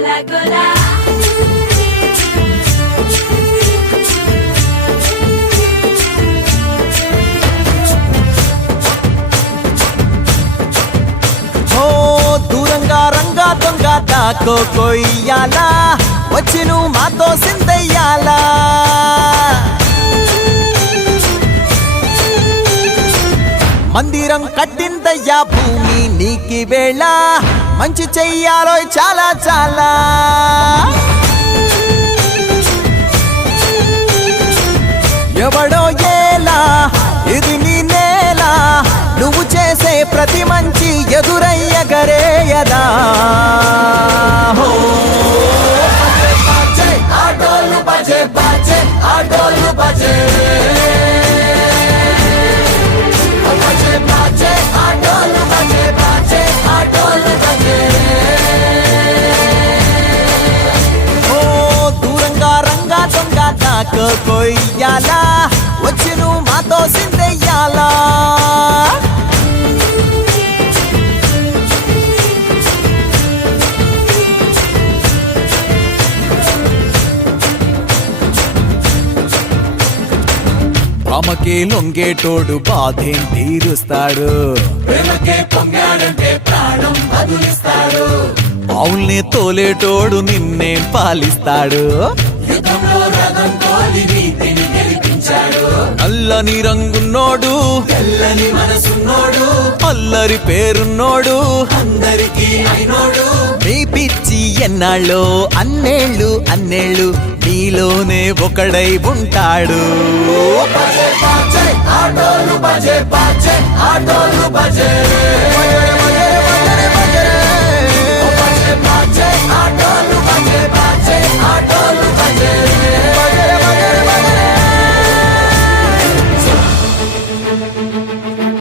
గోలా గోలా దూరంగా రంగా దొంగ దాకో కొయ్యాలా వచ్చి నువ్వు మాతో సిందయ్యాలా మందిరం కట్టిందయ్యా భూమి నీకి వేళ మంచి చెయ్యాలో చాలా చాలా ఎవడో ఏలా ఇది నీ నేల నువ్వు చేసే ప్రతి మంచి ఎదురయ్యగరేయదా ఆటోలు బజే బాజే ఆటోలు బజే ఆటోలు బజే బాజే ఆటోలు బజే దూరంగా రంగా దొంగ నాకు కొయ్యాలా వచ్చి నువ్వు మాతో సిందెయ్యాలా ప్రేమకే లొంగేటోడు బాధేం తీరుస్తాడు ప్రేమకే పొంగాడంటే ప్రాణం బదులిస్తాడు పావుల్ని తోలేటోడు నిన్నేం పాలిస్తాడు యుద్ధంలో రథం తోలి నీతిని గెలిపించాడు నల్లని రంగున్నోడు తెల్లని మనసున్నోడు అల్లరి పేరున్నోడు అందరికీ అయినోడు నీ పిచ్చి ఎన్నాళ్ళో అన్నేళ్ళు అన్నేళ్ళు నీలోనే ఒకడై ఉంటాడు ఆటోలు బజే బాజే ఆటోలు